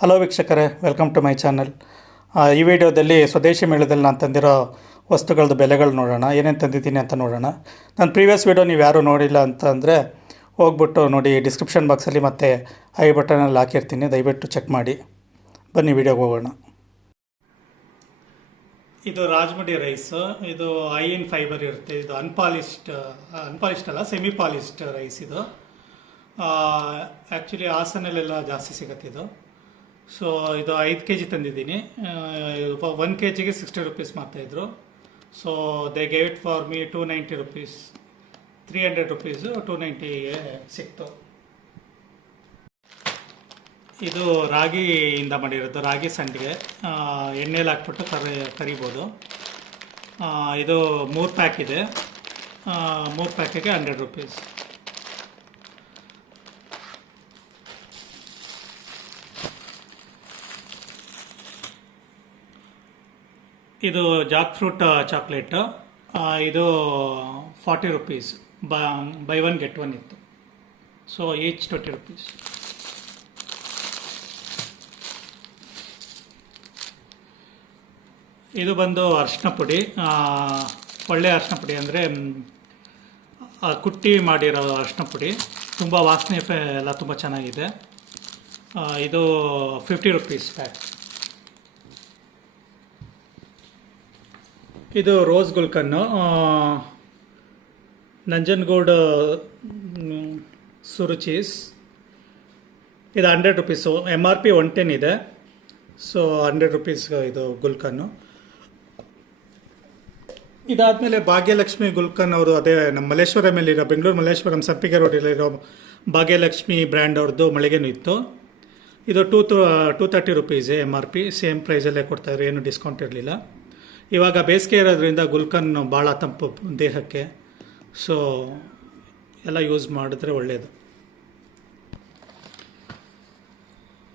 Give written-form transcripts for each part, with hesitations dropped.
Hello ವೀಕ್ಷಕರೇ, welcome to my channel. ಈ ವಿಡಿಯೋದಲ್ಲಿ ಸ್ವದೇಶಿ ಮೇಳದಲ್ಲಿ ನಾನು ತಂದಿರೋ ವಸ್ತುಗಳದ್ದು ಬೆಲೆಗಳು ನೋಡೋಣ, ಏನೇನು ತಂದಿದ್ದೀನಿ ಅಂತ ನೋಡೋಣ. ನನ್ನ ಪ್ರೀವಿಯಸ್ ವಿಡಿಯೋ ನೀವು ಯಾರೂ ನೋಡಿಲ್ಲ ಅಂತಂದರೆ ಹೋಗ್ಬಿಟ್ಟು ನೋಡಿ, ಡಿಸ್ಕ್ರಿಪ್ಷನ್ ಬಾಕ್ಸಲ್ಲಿ ಮತ್ತು ಐ ಬಟನಲ್ಲಿ ಹಾಕಿರ್ತೀನಿ, ದಯವಿಟ್ಟು ಚೆಕ್ ಮಾಡಿ. ಬನ್ನಿ ವಿಡಿಯೋಗೆ ಹೋಗೋಣ. ಇದು ರಾಜ್ಮಡಿ ರೈಸ್. ಇದು ಹೈ ಇನ್ ಫೈಬರ್ ಇರುತ್ತೆ. ಇದು ಅನ್ಪಾಲಿಶ್ಡ್ ಅಲ್ಲ, ಸೆಮಿ ಪಾಲಿಶ್ಡ್ ರೈಸ್. ಇದು ಆ್ಯಕ್ಚುಲಿ ಹಾಸನಲ್ಲೆಲ್ಲ ಜಾಸ್ತಿ ಸಿಗುತ್ತೆ ಇದು. ಸೊ ಇದು 5 kg ತಂದಿದ್ದೀನಿ. 1 kgಗೆ 60 rupees ಮಾಡ್ತಾಯಿದ್ರು. So they gave it for me 290 rupees, 300 rupees 290ಗೆ ಸಿಕ್ತು. ಇದು ರಾಗಿಯಿಂದ ಮಾಡಿರೋದು, ರಾಗಿ ಸಂಡಿಗೆ. ಎಣ್ಣೆಲಿ ಹಾಕ್ಬಿಟ್ಟು ಕರಿಬೋದು. ಇದು 3 ಪ್ಯಾಕ್ ಇದೆ. 3 ಪ್ಯಾಕಿಗೆ 100 rupees. ಇದು ಜಾಕ್ ಫ್ರೂಟ್ ಚಾಕ್ಲೇಟ್. ಇದು 40 rupees. ಬೈ 1 get 1 ಇತ್ತು. So each 20 rupees. ಇದು ಬಂದು ಅರಿಶಿನ ಪುಡಿ. ಒಳ್ಳೆ ಅರಿಶಿನ ಪುಡಿ ಅಂದರೆ ಕುಟ್ಟಿ ಮಾಡಿರೋ ಅರಿಶಿನ ಪುಡಿ. ತುಂಬ ವಾಸನೆ ಎಲ್ಲ ತುಂಬ ಚೆನ್ನಾಗಿದೆ. ಇದು 50 rupees ಪ್ಯಾಕ್. ಇದು ರೋಸ್ ಗುಲ್ಕನ್ನು, ನಂಜನಗೂಡು ಸುರುಚೀಸ್. ಇದು 100 rupees. MRP 110 ಇದೆ. ಸೊ 100 rupees ಇದು ಗುಲ್ಕನ್ನು. ಇದಾದಮೇಲೆ ಭಾಗ್ಯಲಕ್ಷ್ಮಿ ಗುಲ್ಕನ್ ಅವರು, ಅದೇ ನಮ್ಮ ಮಲ್ಲೇಶ್ವರಮಲ್ಲಿರೋ, ಬೆಂಗಳೂರು ಮಲ್ಲೇಶ್ವರಂ ಸಂಪಿಗೆ ರೋಡಲ್ಲಿರೋ ಭಾಗ್ಯಲಕ್ಷ್ಮಿ ಬ್ರ್ಯಾಂಡ್ ಅವ್ರದ್ದು ಮಳಿಗೆನೂ ಇತ್ತು. ಇದು 230 rupees MRP. ಸೇಮ್ ಪ್ರೈಸಲ್ಲೇ ಕೊಡ್ತಾಯಿದ್ರು, ಏನು ಡಿಸ್ಕೌಂಟ್ ಇರಲಿಲ್ಲ. ಇವಾಗ ಬೇಸಿಗೆ ಇರೋದ್ರಿಂದ ಗುಲ್ಕನ್ ಭಾಳ ತಂಪು ದೇಹಕ್ಕೆ. ಸೊ ಎಲ್ಲ ಯೂಸ್ ಮಾಡಿದ್ರೆ ಒಳ್ಳೆಯದು.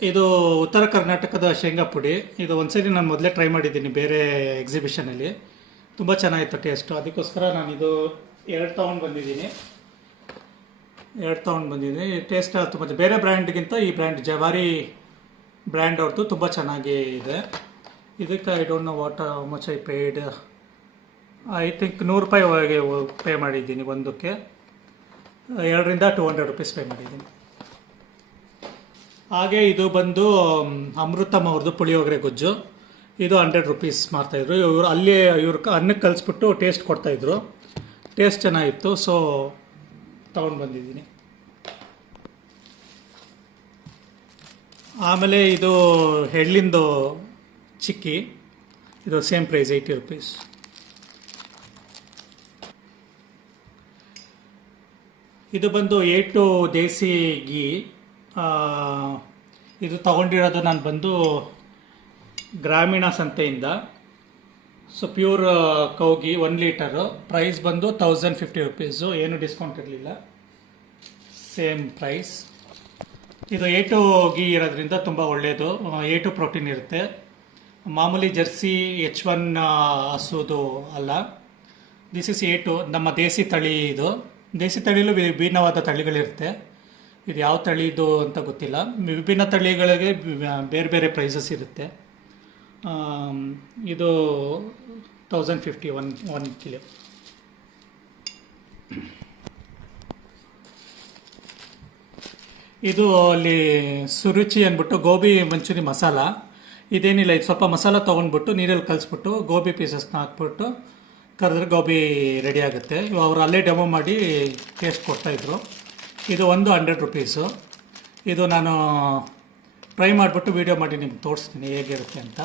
ಇದು ಉತ್ತರ ಕರ್ನಾಟಕದ ಶೇಂಗಾ ಪುಡಿ. ಇದು ಒಂದ್ಸರಿ ನಾನು ಮೊದಲೇ ಟ್ರೈ ಮಾಡಿದ್ದೀನಿ ಬೇರೆ ಎಕ್ಸಿಬಿಷನಲ್ಲಿ. ತುಂಬ ಚೆನ್ನಾಗಿತ್ತು ಟೇಸ್ಟು. ಅದಕ್ಕೋಸ್ಕರ ನಾನು ಇದು 2 ತೊಗೊಂಡು ಬಂದಿದ್ದೀನಿ. ಟೇಸ್ಟ್ ತುಂಬ, ಬೇರೆ ಬ್ರ್ಯಾಂಡ್ಗಿಂತ ಈ ಬ್ರ್ಯಾಂಡ್ ಜವಾರಿ ಬ್ರ್ಯಾಂಡ್ ಅವ್ರದ್ದು ತುಂಬ ಚೆನ್ನಾಗಿ ಇದೆ. ಇದಕ್ಕೆ I don't know what much I paid. I think 100 ರೂಪಾಯಿ ಪೇ ಮಾಡಿದ್ದೀನಿ ಒಂದಕ್ಕೆ. 200 to 200 rupees ಪೇ ಮಾಡಿದ್ದೀನಿ. ಹಾಗೆ ಇದು ಬಂದು ಅಮೃತಮ್ ಅವ್ರದ್ದು ಪುಳಿಯೋಗರೆ ಗೊಜ್ಜು. ಇದು 100 rupees ಮಾಡ್ತಾಯಿದ್ರು. ಇವ್ರು ಅನ್ನಕ್ಕೆ ಕಲಿಸ್ಬಿಟ್ಟು ಟೇಸ್ಟ್ ಕೊಡ್ತಾಯಿದ್ರು. ಟೇಸ್ಟ್ ಚೆನ್ನಾಗಿತ್ತು. ಸೊ ತೊಗೊಂಡು ಬಂದಿದ್ದೀನಿ. ಆಮೇಲೆ ಇದು ಎಳ್ಳಿಂದು ಚಿಕ್ಕಿ. ಇದು ಸೇಮ್ ಪ್ರೈಸ್ 80 rupees. ಇದು ಬಂದು A2 ದೇಸಿ ಗೀ. ಇದು ತಗೊಂಡಿರೋದು ನಾನು ಬಂದು ಗ್ರಾಮೀಣ ಸಂತೆಯಿಂದ. So pure cow ghee 1 litre. Price ಬಂದು 1050 rupees. ಏನು ಡಿಸ್ಕೌಂಟ್ ಇರಲಿಲ್ಲ, ಸೇಮ್ ಪ್ರೈಸ್. ಇದು A2 ಗೀ ಇರೋದ್ರಿಂದ ತುಂಬ ಒಳ್ಳೆಯದು. A2 ಪ್ರೋಟೀನ್ ಇರುತ್ತೆ. ಮಾಮೂಲಿ ಜರ್ಸಿ H1 ಹಸುದು ಅಲ್ಲ. ದಿಸ್ ಇಸ್ A2, ನಮ್ಮ ದೇಸಿ ತಳಿ. ಇದು ದೇಸಿ ತಳಿಲೂ ವಿಭಿನ್ನವಾದ ತಳಿಗಳಿರುತ್ತೆ. ಇದು ಯಾವ ತಳಿದು ಅಂತ ಗೊತ್ತಿಲ್ಲ. ವಿಭಿನ್ನ ತಳಿಗಳಿಗೆ ಬೇರೆ ಬೇರೆ ಪ್ರೈಸಸ್ ಇರುತ್ತೆ. ಇದು 1050 1 ಕಿಲೋ. ಇದು ಅಲ್ಲಿ ಸುರುಚಿ ಅಂದ್ಬಿಟ್ಟು ಗೋಬಿ ಮಂಚೂರಿ ಮಸಾಲ. ಇದೇನಿಲ್ಲ, ಇದು ಸ್ವಲ್ಪ ಮಸಾಲ ತೊಗೊಂಡ್ಬಿಟ್ಟು ನೀರಲ್ಲಿ ಕಲಿಸ್ಬಿಟ್ಟು ಗೋಬಿ ಪೀಸಸ್ನ ಹಾಕ್ಬಿಟ್ಟು ಕರೆದ್ರೆ ಗೋಬಿ ರೆಡಿ ಆಗುತ್ತೆ. ಅವರು ಅಲ್ಲೇ ಡೆಮೋ ಮಾಡಿ ಟೇಸ್ಟ್ ಕೊಡ್ತಾಯಿದ್ರು. ಇದು ಒಂದು 100 rupees. ಇದು ನಾನು ಟ್ರೈ ಮಾಡಿಬಿಟ್ಟು ವೀಡಿಯೋ ಮಾಡಿ ನಿಮ್ಗೆ ತೋರಿಸ್ತೀನಿ ಹೇಗಿರುತ್ತೆ ಅಂತ.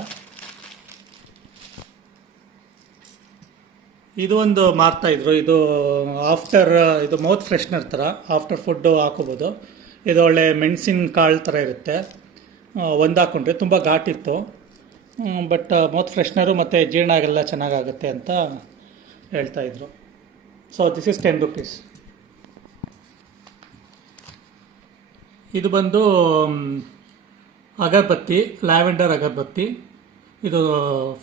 ಇದು ಒಂದು ಮಾರ್ತಾಯಿದ್ರು. ಇದು ಇದು ಮೌತ್ ಫ್ರೆಶ್ನರ್ ಥರ, ಆಫ್ಟರ್ ಫುಡ್ಡು ಹಾಕೋಬೋದು. ಇದು ಒಳ್ಳೆ ಮೆಣಸಿನ ಕಾಳು ಥರ ಇರುತ್ತೆ. ಒಂದು ಹಾಕ್ಕೊಂಡ್ರೆ ತುಂಬ ಘಾಟಿತ್ತು. ಬಟ್ ಮೌತ್ ಫ್ರೆಶ್ನರು ಮತ್ತು ಜೀರ್ಣ ಆಗೆಲ್ಲ ಚೆನ್ನಾಗಾಗುತ್ತೆ ಅಂತ ಹೇಳ್ತಾಯಿದ್ರು. So this is 10 rupees. ಇದು ಬಂದು ಅಗರಬತ್ತಿ, ಲ್ಯಾವೆಂಡರ್ ಅಗರಬತ್ತಿ. ಇದು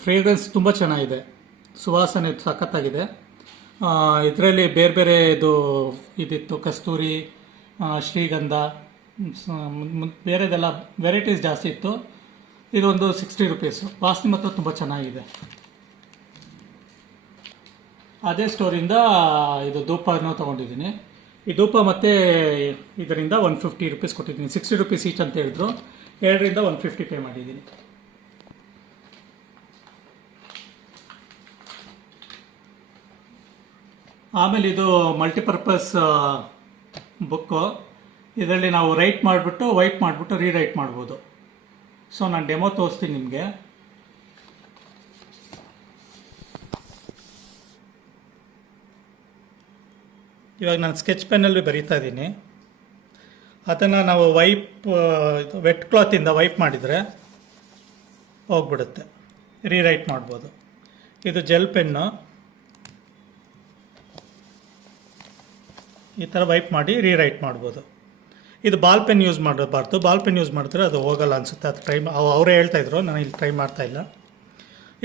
ಫ್ರೇಗ್ರೆನ್ಸ್ ತುಂಬ ಚೆನ್ನಾಗಿದೆ, ಸುವಾಸನೆ ಸಖತ್ತಾಗಿದೆ. ಇದರಲ್ಲಿ ಬೇರೆ ಬೇರೆ ಇದಿತ್ತು, ಕಸ್ತೂರಿ, ಶ್ರೀಗಂಧ, ಬೇರೆದೆಲ್ಲ ವೆರೈಟೀಸ್ ಜಾಸ್ತಿ ಇತ್ತು. ಇದೊಂದು 60 ರುಪೀಸು. ವಾಸನೆ ಮಾತ್ರ ತುಂಬ ಚೆನ್ನಾಗಿದೆ. ಅದೇ ಸ್ಟೋರಿಂದ ಇದು ಧೂಪನೂ ತೊಗೊಂಡಿದ್ದೀನಿ. ಈ ಧೂಪ ಮತ್ತು ಇದರಿಂದ 150 ರುಪೀಸ್ ಕೊಟ್ಟಿದ್ದೀನಿ. 60 ರುಪೀಸ್ ಈಚ್ ಅಂತ ಹೇಳಿದ್ರು, 2ರಿಂದ 150 ಪೇ ಮಾಡಿದ್ದೀನಿ. ಆಮೇಲೆ ಇದು ಮಲ್ಟಿಪರ್ಪಸ್ ಬುಕ್ಕು. ಇದರಲ್ಲಿ ನಾವು ರೈಟ್ ಮಾಡಿಬಿಟ್ಟು ವೈಪ್ ಮಾಡಿಬಿಟ್ಟು ರೀರೈಟ್ ಮಾಡ್ಬೋದು. ಸೊ ನಾನು ಡೆಮೋ ತೋರಿಸ್ತೀನಿ ನಿಮಗೆ. ಇವಾಗ ನಾನು ಸ್ಕೆಚ್ ಪೆನ್ನಲ್ಲಿ ಬರೀತಾ ಇದ್ದೀನಿ. ಅದನ್ನು ನಾವು ವೆಟ್ ಕ್ಲಾತಿಂದ ವೈಪ್ ಮಾಡಿದರೆ ಹೋಗ್ಬಿಡುತ್ತೆ. ರೀರೈಟ್ ಮಾಡ್ಬೋದು. ಇದು ಜೆಲ್ ಪೆನ್ನು. ಈ ಥರ ವೈಪ್ ಮಾಡಿ ರೀರೈಟ್ ಮಾಡ್ಬೋದು. ಇದು ಬಾಲ್ ಪೆನ್ ಯೂಸ್ ಮಾಡಬಾರ್ದು. ಬಾಲ್ ಪೆನ್ ಯೂಸ್ ಮಾಡಿದ್ರೆ ಅದು ಹೋಗಲ್ಲ ಅನಿಸುತ್ತೆ. ಅದು ಅವರೇ ಹೇಳ್ತಾಯಿದ್ರು, ನಾನು ಇಲ್ಲಿ ಟ್ರೈ ಮಾಡ್ತಾಯಿಲ್ಲ.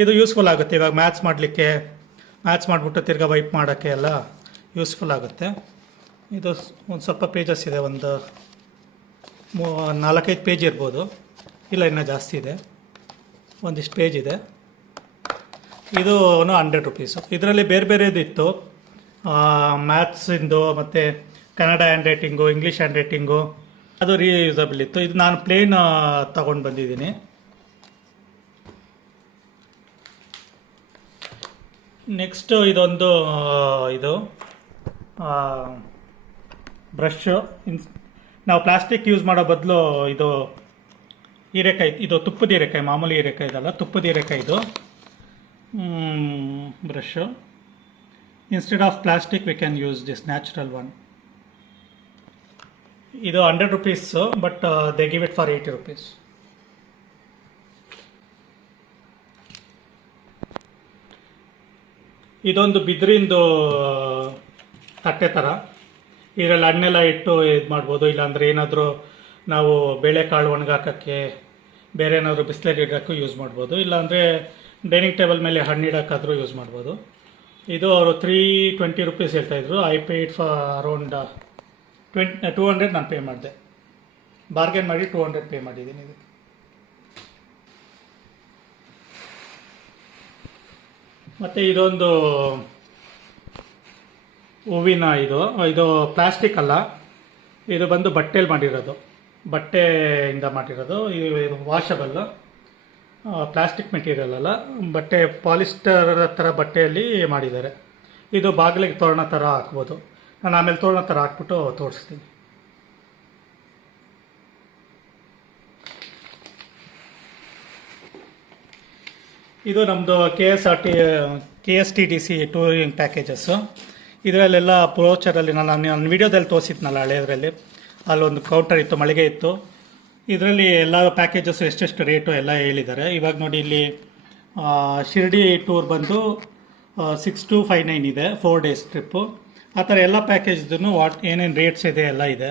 ಇದು ಯೂಸ್ಫುಲ್ ಆಗುತ್ತೆ. ಇವಾಗ ಮ್ಯಾಥ್ಸ್ ಮಾಡಲಿಕ್ಕೆ, ಮ್ಯಾಥ್ಸ್ ಮಾಡಿಬಿಟ್ಟು ತಿರ್ಗಾ ವೈಪ್ ಮಾಡೋಕ್ಕೆ ಎಲ್ಲ ಯೂಸ್ಫುಲ್ ಆಗುತ್ತೆ. ಇದು ಒಂದು ಸ್ವಲ್ಪ ಪೇಜಸ್ ಇದೆ, ಒಂದು 4-5 ಪೇಜ್ ಇರ್ಬೋದು, ಇಲ್ಲ ಇನ್ನೂ ಜಾಸ್ತಿ ಇದೆ, ಒಂದಿಷ್ಟು ಪೇಜ್ ಇದೆ. ಇದು 100 ರುಪೀಸು. ಇದರಲ್ಲಿ ಬೇರೆ ಬೇರೆದಿತ್ತು, ಮ್ಯಾಥ್ಸಿಂದು ಮತ್ತು Kannada hand writing, English hand writing, ಅದು ರೀಯೂಸಬಲ್ ಇತ್ತು. ಇದು ನಾನು ಪ್ಲೇನ್ ತಗೊಂಡು ಬಂದಿದ್ದೀನಿ. ನೆಕ್ಸ್ಟು ಇದೊಂದು ಇದು ಬ್ರಷು. ನಾವು ಪ್ಲಾಸ್ಟಿಕ್ ಯೂಸ್ ಮಾಡೋ ಬದಲು ಇದು ಹೀರೆಕಾಯಿ, ಇದು ತುಪ್ಪದ ಹೀರೆಕಾಯಿ, ಮಾಮೂಲಿ ಹೀರೆಕಾಯಿ ಇದಲ್ಲ, ತುಪ್ಪದ ಹೀರೆಕಾಯಿ ಇದು brush. Instead of plastic we can use this natural one. ಇದು 100 rupees, but they give it for 80 rupees. ಇದೊಂದು ಬಿದಿರಿಂದು ತಟ್ಟೆ ಥರ. ಇದರಲ್ಲಿ ಹಣ್ಣೆಲ್ಲ ಇಟ್ಟು ಇದು ಮಾಡ್ಬೋದು. ಇಲ್ಲಾಂದರೆ ಏನಾದರೂ ನಾವು ಬೇಳೆಕಾಳು ಒಣಗಾಕೋಕ್ಕೆ, ಬೇರೆ ಏನಾದರೂ ಬಿಸ್ಲರಿ ಇಡೋಕ್ಕೂ ಯೂಸ್ ಮಾಡ್ಬೋದು. ಇಲ್ಲಾಂದರೆ ಡೈನಿಂಗ್ ಟೇಬಲ್ ಮೇಲೆ ಹಣ್ಣು ಇಡೋಕ್ಕಾದರೂ ಯೂಸ್ ಮಾಡ್ಬೋದು. ಇದು ಅವರು 320 ರುಪೀಸ್ ಹೇಳ್ತಾಯಿದ್ರು. ಐ ಪೇಯ್ಡ್ ಫಾರ್ ಅರೌಂಡ್ 200 ನಾನು ಪೇ ಮಾಡಿದೆ. ಬಾರ್ಗೇನ್ ಮಾಡಿ 200 ಪೇ ಮಾಡಿದ್ದೀನಿ ಇದಕ್ಕೆ. ಮತ್ತು ಇದೊಂದು ಹೂವಿನ ಇದು ಪ್ಲಾಸ್ಟಿಕ್ ಅಲ್ಲ, ಇದು ಬಂದು ಬಟ್ಟೆಯಲ್ಲಿ ಮಾಡಿರೋದು, ಬಟ್ಟೆಯಿಂದ ಮಾಡಿರೋದು. ಇದು ವಾಷಬಲ್ಲು, ಪ್ಲಾಸ್ಟಿಕ್ ಮೆಟೀರಿಯಲ್ ಅಲ್ಲ, ಬಟ್ಟೆ ಪಾಲಿಸ್ಟರ್ ಥರ ಬಟ್ಟೆಯಲ್ಲಿ ಮಾಡಿದ್ದಾರೆ. ಇದು ಬಾಗಿಲಿಗೆ ತೋರಣ ಥರ ಹಾಕ್ಬೋದು. ನಾನು ಆಮೇಲೆ ತೋರಣ ಥರ ಹಾಕ್ಬಿಟ್ಟು ತೋರಿಸ್ತೀನಿ. ಇದು ನಮ್ಮದು KSTDC ಟೂರಿಂಗ್ ಪ್ಯಾಕೇಜಸ್ಸು. ಇದರಲ್ಲೆಲ್ಲ ಬ್ರೋಚರಲ್ಲಿ ನಾನು ವಿಡಿಯೋದಲ್ಲಿ ತೋರಿಸಿದ್ನಲ್ಲ ಹಳೆಯದರಲ್ಲಿ, ಅಲ್ಲೊಂದು ಕೌಂಟರ್ ಇತ್ತು, ಮಳಿಗೆ ಇತ್ತು. ಇದರಲ್ಲಿ ಎಲ್ಲ ಪ್ಯಾಕೇಜಸ್ಸು ಎಷ್ಟೆಷ್ಟು ರೇಟು ಎಲ್ಲ ಹೇಳಿದ್ದಾರೆ. ಇವಾಗ ನೋಡಿ, ಇಲ್ಲಿ ಶಿರ್ಡಿ ಟೂರ್ ಬಂದು 6259 ಇದೆ, 4 ಡೇಸ್ ಟ್ರಿಪ್ಪು. ಆ ಥರ ಎಲ್ಲ ಪ್ಯಾಕೇಜ್ದು ಏನೇನು ರೇಟ್ಸ್ ಇದೆ ಎಲ್ಲ ಇದೆ.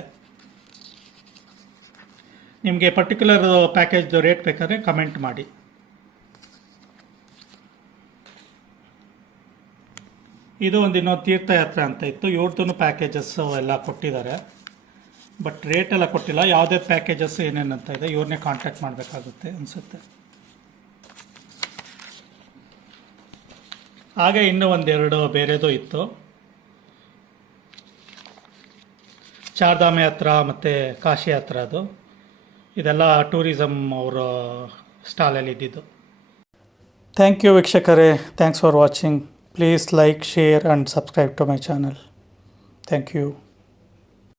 ನಿಮಗೆ ಪರ್ಟಿಕ್ಯುಲರ್ ಪ್ಯಾಕೇಜ್ದು ರೇಟ್ ಬೇಕಾದರೆ ಕಮೆಂಟ್ ಮಾಡಿ. ಇದು ಒಂದು ಇನ್ನೊಂದು ತೀರ್ಥಯಾತ್ರೆ ಅಂತ ಇತ್ತು, ಇವ್ರದ್ದು ಪ್ಯಾಕೇಜಸ್ಸು ಎಲ್ಲ ಕೊಟ್ಟಿದ್ದಾರೆ, ಬಟ್ ರೇಟ್ ಎಲ್ಲ ಕೊಟ್ಟಿಲ್ಲ. ಯಾವುದೇ ಪ್ಯಾಕೇಜಸ್ ಏನೇನಂತ ಇದೆ ಇವ್ರನ್ನೇ ಕಾಂಟ್ಯಾಕ್ಟ್ ಮಾಡಬೇಕಾಗುತ್ತೆ ಅನಿಸುತ್ತೆ. ಹಾಗೆ ಇನ್ನೂ ಒಂದೆರಡು ಬೇರೆದು ಇತ್ತು, ಚಾರ್ಧಾಮ ಯಾತ್ರ ಮತ್ತು ಕಾಶಿ ಯಾತ್ರ. ಅದು ಇದೆಲ್ಲ ಟೂರಿಸಮ್ ಅವರ ಸ್ಟಾಲಲ್ಲಿ ಇದ್ದಿದ್ದು. ಥ್ಯಾಂಕ್ ಯು ವೀಕ್ಷಕರೇ, thanks for watching. Please like, share and subscribe to my channel. Thank you.